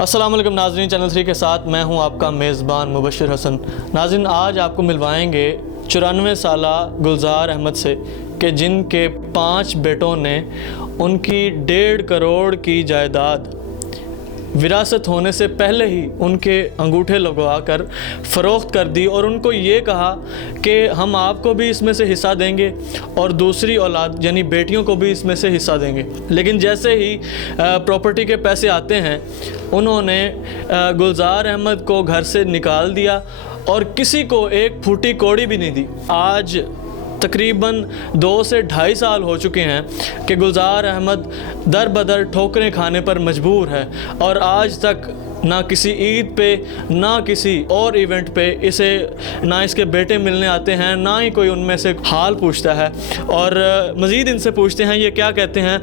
السلام علیکم ناظرین، چینل 3 کے ساتھ میں ہوں آپ کا میزبان مبشر حسن۔ ناظرین، آج آپ کو ملوائیں گے 94 سالہ گلزار احمد سے کہ جن کے 5 بیٹوں نے ان کی 1.5 کروڑ کی جائیداد وراثت ہونے سے پہلے ہی ان کے انگوٹھے لگوا کر فروخت کر دی، اور ان کو یہ کہا کہ ہم آپ کو بھی اس میں سے حصہ دیں گے اور دوسری اولاد یعنی بیٹیوں کو بھی اس میں سے حصہ دیں گے۔ لیکن جیسے ہی پراپرٹی کے پیسے آتے ہیں، انہوں نے گلزار احمد کو گھر سے نکال دیا اور کسی کو ایک پھوٹی کوڑی بھی نہیں دی۔ آج تقریباً 2 سے 2.5 سال ہو چکے ہیں کہ گلزار احمد در بدر ٹھوکریں کھانے پر مجبور ہے، اور آج تک نہ کسی عید پہ نہ کسی اور ایونٹ پہ نہ اس کے بیٹے ملنے آتے ہیں، نہ ہی کوئی ان میں سے حال پوچھتا ہے۔ اور مزید ان سے پوچھتے ہیں یہ کیا کہتے ہیں۔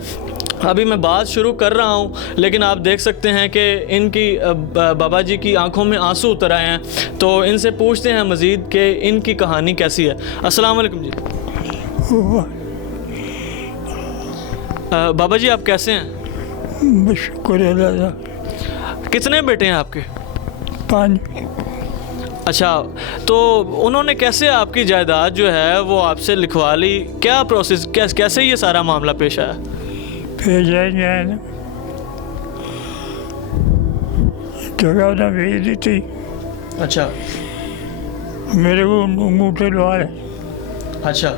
ابھی میں بات شروع کر رہا ہوں، لیکن آپ دیکھ سکتے ہیں کہ ان کی بابا جی کی آنکھوں میں آنسو اتر آئے ہیں، تو ان سے پوچھتے ہیں مزید کہ ان کی کہانی کیسی ہے۔ السلام علیکم جی۔ بابا جی آپ کیسے ہیں؟ شکر اللہ۔ کتنے بیٹے ہیں آپ کے؟ 5۔ اچھا، تو انہوں نے کیسے آپ کی جائیداد جو ہے وہ آپ سے لکھوا لی؟ کیا پروسیس، کیسے یہ سارا معاملہ پیش آیا؟ جگہ انہیں بھیج دی تھی، اچھا میرے کو انگوٹھے لوا لے۔ اچھا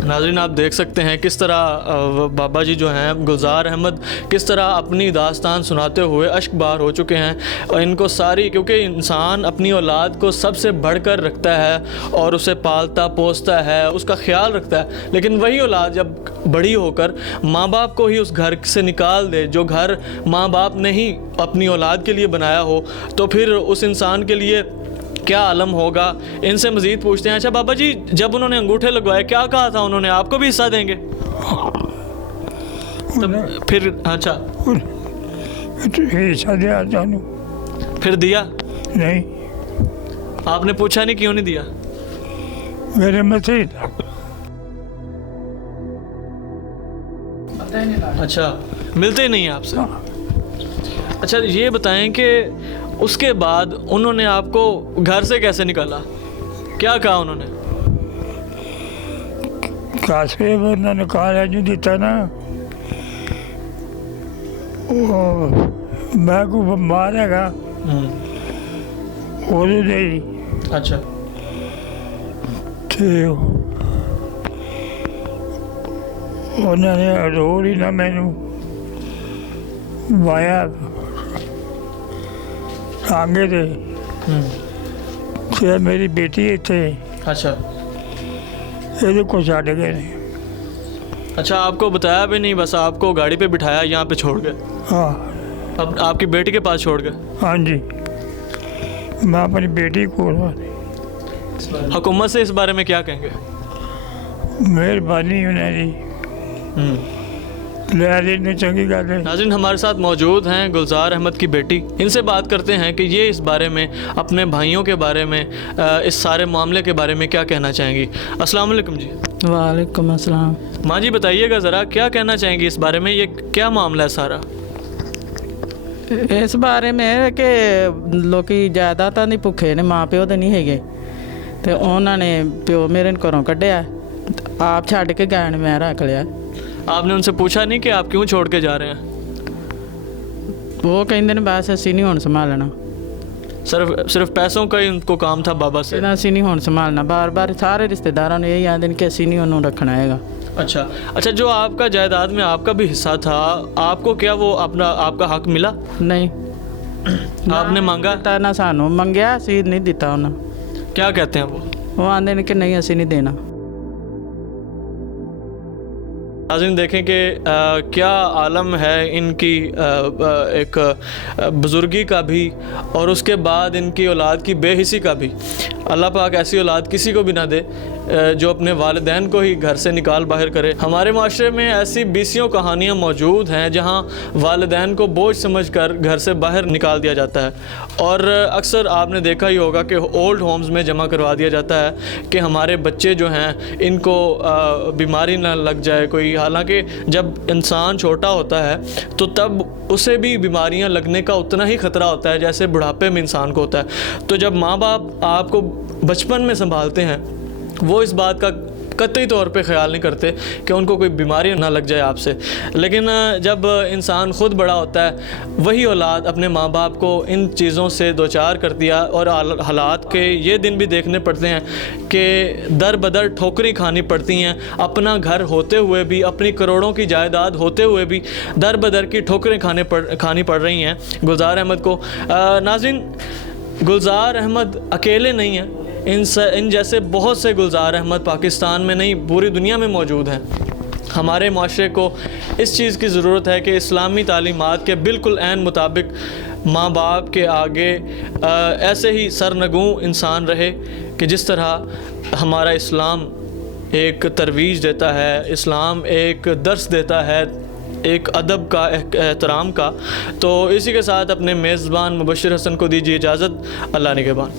ناظرین، آپ دیکھ سکتے ہیں کس طرح بابا جی جو ہیں گلزار احمد کس طرح اپنی داستان سناتے ہوئے اشک بار ہو چکے ہیں، اور ان کو ساری، کیونکہ انسان اپنی اولاد کو سب سے بڑھ کر رکھتا ہے اور اسے پالتا پوستا ہے، اس کا خیال رکھتا ہے، لیکن وہی اولاد جب بڑی ہو کر ماں باپ کو ہی اس گھر سے نکال دے جو گھر ماں باپ نے ہی اپنی اولاد کے لیے بنایا ہو، تو پھر اس انسان کے لیے کیا عالم ہوگا۔ ان سے مزید پوچھتے ہیں۔ اچھا بابا جی، جب انہوں نے انگوٹھے لگوائے کیا کہا تھا انہوں نے؟ آپ کو بھی حصہ دیں گے؟ پھر اچھا حصہ دیا جانو؟ پھر دیا نہیں، آپ نے پوچھا نہیں کیوں نہیں دیا؟ میرے مسجد اچھا ملتے ہی نہیں ہیں آپ سے؟ اچھا یہ بتائیں کہ اس کے بعد انہوں نے آپ کو گھر سے کیسے نکالا؟ کیا کہا انہوں نے؟ کاسے انہوں نے کہا جو دیتا نا، میں کو مارے گا وہ دے۔ اچھا انہوں نے روڑ ہی نہ مینو وایا آگے دے کہ میری بیٹی اتنے۔ اچھا یہ کو چھڈ گئے نہیں۔ اچھا آپ کو بتایا بھی نہیں، بس آپ کو گاڑی پہ بٹھایا یہاں پہ چھوڑ گئے؟ ہاں، اب آپ کی بیٹی کے پاس چھوڑ گئے؟ ہاں جی، میں اپنی بیٹی کو۔ حکومت سے اس بارے میں کیا کہیں گے؟ مہربانی انہیں دی لے چنگی گل ہے۔ ناظرین ہمارے ساتھ موجود ہیں گلزار احمد کی بیٹی، ان سے بات کرتے ہیں کہ یہ اس بارے میں، اپنے بھائیوں کے بارے میں، اس سارے معاملے کے بارے میں کیا کہنا چاہیں گی۔ السلام علیکم جی۔ وعلیکم السلام۔ ماں جی بتائیے گا ذرا کیا کہنا چاہیں گی اس بارے میں، یہ کیا معاملہ ہے سارا؟ اس بارے میں کہ لوکی جائیداد نہیں بھوکے نے، ماں پیو تو نہیں ہے، تو انہوں نے پیو میرے گھروں کڈیا، آپ چھڈ کے گئے، میں رکھ لیا۔ آپ نے ان سے پوچھا نہیں کہ آپ کیوں چھوڑ کے جا رہے ہیں؟ وہ کہتے ہیں بس اسی نہیں ہوں سنبھالنا، صرف پیسوں کا ہی ان کو کام تھا بابا سے؟ اسی نہیں ہوں سنبھالنا، بار بار سارے رشتے داروں نے یہی آدھے کہ اسی نہیں انہوں رکھنا ہے گا۔ اچھا جو آپ کا جائیداد میں آپ کا بھی حصہ تھا، آپ کو کیا وہ آپ کا حق ملا؟ نہیں، آپ نے مانگا؟ نہ سانوں منگیا، اسی نہیں دیتا انہوں۔ کیا کہتے ہیں وہ آدھے ہیں کہ نہیں اسی نہیں دینا۔ ناظرین دیکھیں کہ کیا عالم ہے ان کی ایک بزرگی کا بھی، اور اس کے بعد ان کی اولاد کی بے حسی کا بھی۔ اللہ پاک ایسی اولاد کسی کو بھی نہ دے جو اپنے والدین کو ہی گھر سے نکال باہر کرے۔ ہمارے معاشرے میں ایسی بیسیوں کہانیاں موجود ہیں جہاں والدین کو بوجھ سمجھ کر گھر سے باہر نکال دیا جاتا ہے، اور اکثر آپ نے دیکھا ہی ہوگا کہ اولڈ ہومز میں جمع کروا دیا جاتا ہے کہ ہمارے بچے جو ہیں ان کو بیماری نہ لگ جائے، کوئی حالانکہ جب انسان چھوٹا ہوتا ہے تو تب اسے بھی بیماریاں لگنے کا اتنا ہی خطرہ ہوتا ہے جیسے بڑھاپے میں انسان کو ہوتا ہے. تو جب ماں باپ آپ کو بچپن میں سنبھالتے ہیں وہ اس بات کا قطعی طور پہ خیال نہیں کرتے کہ ان کو کوئی بیماری نہ لگ جائے آپ سے. لیکن جب انسان خود بڑا ہوتا ہے وہی اولاد اپنے ماں باپ کو ان چیزوں سے دوچار کرتی ہے اور حالات کے یہ دن بھی دیکھنے پڑتے ہیں کہ در بدر ٹھوکریں کھانی پڑتی ہیں. اپنا گھر ہوتے ہوئے بھی, اپنی کروڑوں کی جائیداد ہوتے ہوئے بھی در بدر کی ٹھوکریں کھانی پڑ رہی ہیں گلزار احمد کو. ناظرین, گلزار احمد اکیلے نہیں ہیں, ان جیسے بہت سے گلزار احمد پاکستان میں نہیں پوری دنیا میں موجود ہیں. ہمارے معاشرے کو اس چیز کی ضرورت ہے کہ اسلامی تعلیمات کے بالکل عین مطابق ماں باپ کے آگے ایسے ہی سرنگوں انسان رہے کہ جس طرح ہمارا اسلام ایک ترویج دیتا ہے, اسلام ایک درس دیتا ہے ایک ادب کا, احترام کا. تو اسی کے ساتھ اپنے میزبان مبشر حسن کو دیجیے اجازت. اللہ نگہبان.